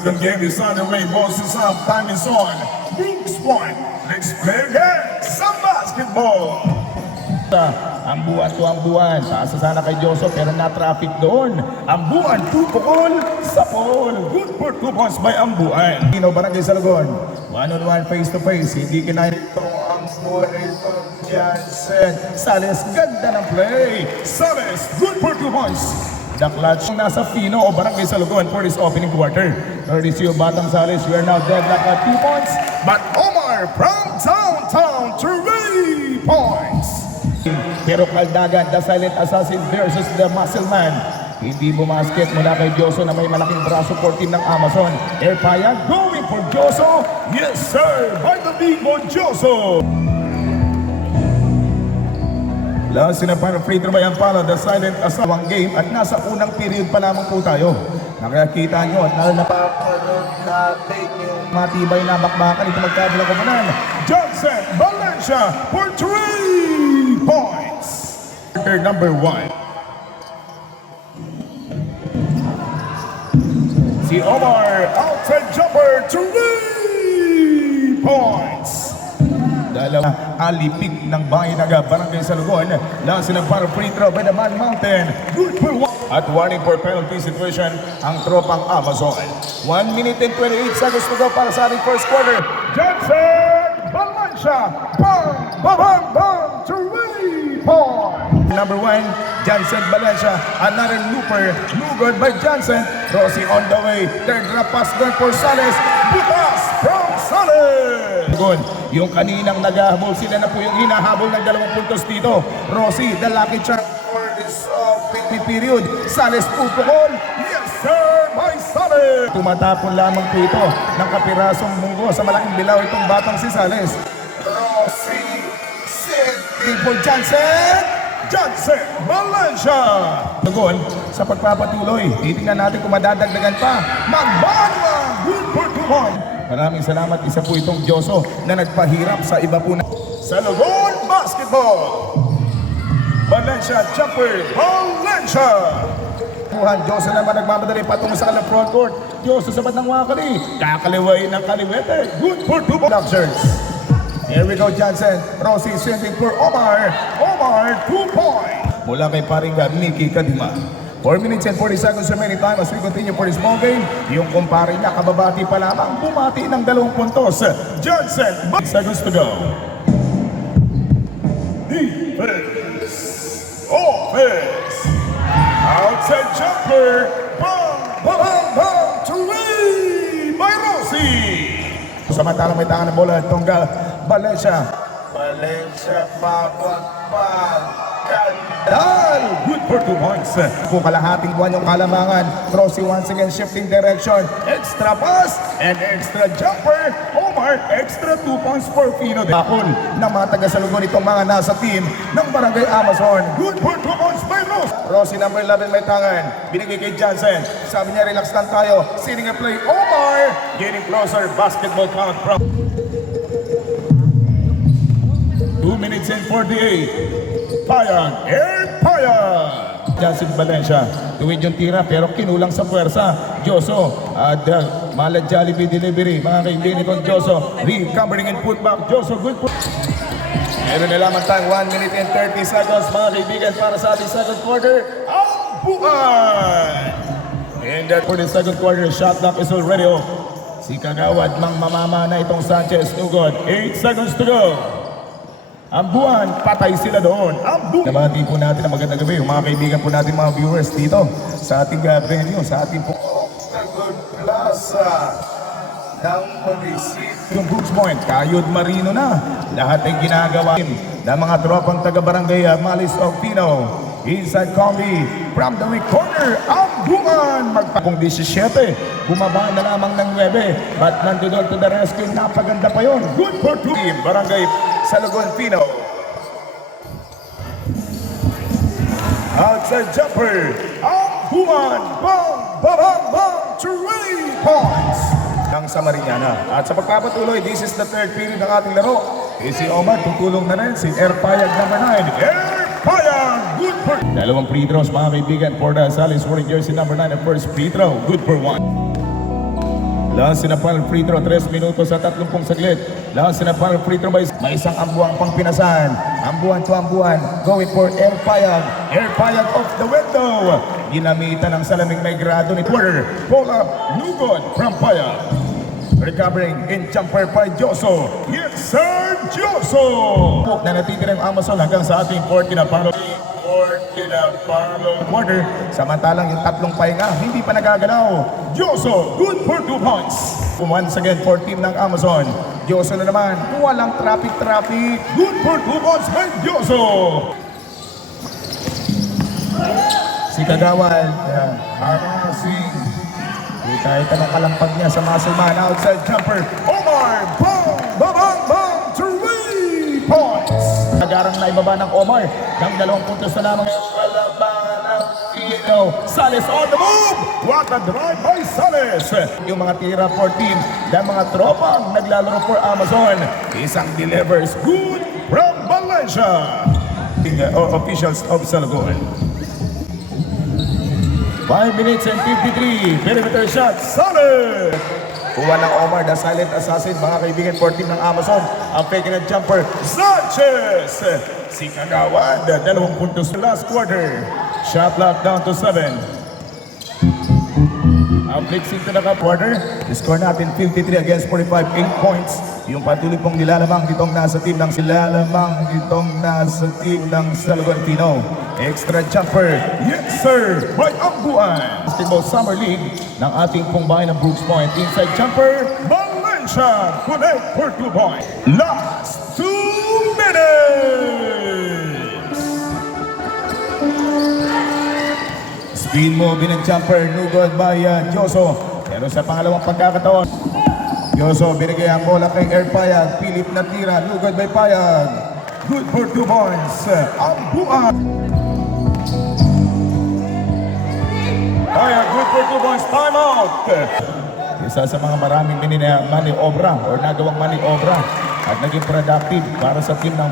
Second game is on the way. Balls is up. Time is on. Brooks 1. Let's play again. Some basketball. Ambuan to Ambuan. Taas sana kay Joso pero na-traffic doon. Ambuan, 2 pukol sa pole. Good for 2 points by Ambuan. Tino Barangay Salagon. 1-on-1 face-to-face. Hindi kinaya ito ang ito Jansen. Sales, ganda ng play. Sales, good for 2 points. The clutch nasa Fino o Barangay Salagon for this opening quarter. Courtesy of Batang Sales, we are now deadlock at 2 points. But Omar from downtown, 3 points. Pero Kaldagan, the silent assassin versus the muscle man. Hindi bumasket mula kay Joso na may malaking braso for team ng Amazon. Airpaya going for Joso. Yes, sir. By the big boy, Joso. Last na para free throw by Ampala, the silent asawang game at nasa unang period pa lamang po tayo. Nakakita nyo at napapanood natin yung matibay na bakbakan ito magkabilang koponan. Johnson Valencia for 3 points. Number 1. Si Omar, outside jumper, 3 points. Dalawa alipik ng Bayanaga, Barangay Salagon. Last na para free throw by the Man Mountain. Good for 1. At warning for penalty situation ang tropang Amazon. 1 minute and 28 seconds to go para sa ating first quarter. Johnson Valencia, bang, bang, bang, bang, 3 points. Number 1, Johnson Valencia. Another looper. No good by Johnson. Rossi on the way. Third drop pass going for Sales. Bukas from Sales. Good. Yung kaninang naghahabol, sila na po yung hinahabol ng 2 puntos dito. Rossi, the lucky chance for this period. Sales pupukol. Yes, sir, by Sales. Tumatapon lamang po ito ng kapirasong munggo sa malaking bilaw itong batang si Sales. Rossi, Setting for Johnson. Johnson Valencia. Tugon sa pagpapatuloy. Titingnan natin kung madadagdagan pa. Magbanwa, good for 2 points. Maraming salamat. Isa po itong Joso na nagpahirap sa iba po na. Salagon Basketball. Valencia jumper, Valencia. Joso naman nagmamadali patungo sa kalang front court. Joso sa bandang wakali. Kakaliway ng kaliwete. Good for 2 points. Luxers. Here we go, Johnson. Rossi sending for Omar. Omar, 2 points. Mula kay Paringa, Mickey Kadima. 4 minutes and 40 seconds remaining time as we continue for this ball game. Yung kumpare niya, kababati pa lamang, bumati ng 2 puntos. Johnson, 8 seconds to go. defense, offense, outside jumper, bang, bang, bang, bang, 3 by Rossi. Samantalang may tangan ng bola, Tongga, Valencia. Valencia, pagpagpag, Kandal. Good for 2 points. Kung kalahating buwan yung kalamangan, Rossi once again shifting direction. Extra pass and extra jumper. Omar, extra 2 points for Fino. Dakol na mga taga-salugon itong mga nasa team ng Barangay Amazon. Good for 2 points by Rossi. Rossi number 11 may tangan. Binigay kay Johnson. Sabi niya, relax lang tayo. Sitting a play. Omar getting closer. Basketball count from 2 minutes and 48. Payag, Air Payag. Johnson Valencia. Tuwid yung tira pero kinulang sa puwersa. Joso. Malad Jollibee delivery. Mga kaibigan itong Joso. Recovering and putback. Joso, good put. Meron na lamang tayong 1 minute and 30 seconds mga kaibigan para sa ating second quarter. Ang buwan. And that for the second quarter, shot clock is already off. Si Kagawad mang mamama na itong Sanchez. No good. 8 seconds to go. Ang buwan, patay sila doon. Ang buwan. Nabati po natin ang magandang gabi. Yung mga kaibigan po natin, mga viewers dito sa ating venue, sa ating po Good Plaza ng munisipyo. yung Brooks Point, Kayod Marino na. Lahat ay ginagawa ng mga tropang taga-barangay Malis of Pino. Inside Combi, from the weak corner, ang buwan. Magpakong 17, bumaba na lamang ng 9. But nandun to the rescue, napaganda pa yon. Good for 2. Team, Barangay Salagon Pino. Outside jumper. Ang buwan. Bang, bang, bang, bang. 3 points. Ng Samariñana. At sa pagpapatuloy, this is the third period ng ating laro. Si Omar, tutulong na rin si Airpayag number 9. Air Payag. Good for 2 free throws mga kaibigan for the Salis wearing jersey number 9 and first free throw. Good for 1. Last sinapal free throw, 3 minutos sa 30 saglit. Last sinapal free throw by may isang ambuang pang pinasan. Ambuan to ambuan, going for Air Payag. Air Payag off the window. Ginamitan ng salaming may grado ni Twitter. Pull up, Lugod from Payag. Recovering in jumper by Joso. Yes, Sir Joso! Na natitira yung Amazon hanggang sa ating 40 na palo. 40 na palo quarter. Samantalang yung tatlong pahinga, hindi pa nagagalaw. Joso, good for 2 points. Once again for team ng Amazon. Joso na naman, walang traffic. Good for 2 points by Joso. Si Kagawan, harassing. Kahit anong kalampag niya sa muscle man, outside jumper. Omar, bang, 3 points. Nagarang na ibaba ng Omar ng 2 puntos na lamang. Sales on the move! What a drive by Sales! Yung mga tira for team ng mga tropang naglalaro for Amazon. Isang delivers good from Valencia. Officials of Salagon. 5 minutes and 53. Perimeter shot. Solid! Kuha ng Omar, the silent assassin, mga kaibigan for team ng Amazon. Ang fake na jumper, Sanchez! Si Kagawan, 2 puntos last quarter. Shot clock down to 7. Ang flexing to the quarter. Score natin 53 against 45, 8 points. Yung patuloy pong nilalamang ditong nasa team ng Salagon Pino. Extra jumper. Yes, sir! By Ambuan. Basketball Summer League ng ating pong bahay ng Brooks Point. Inside jumper, Valencia. Connect for 2 points. Last 2 minutes. Speed move in ang jumper. Nugod by Joso. Pero sa pangalawang pagkakataon, Joso binigay ang bola kay Air Payag. Philip na tira. Nugod by Payag. Good for 2 points. Ambuan. Payag, good for 2 points. Time out. Isa sa mga maraming maniobra or nagawang maniobra at naging productive para sa team ng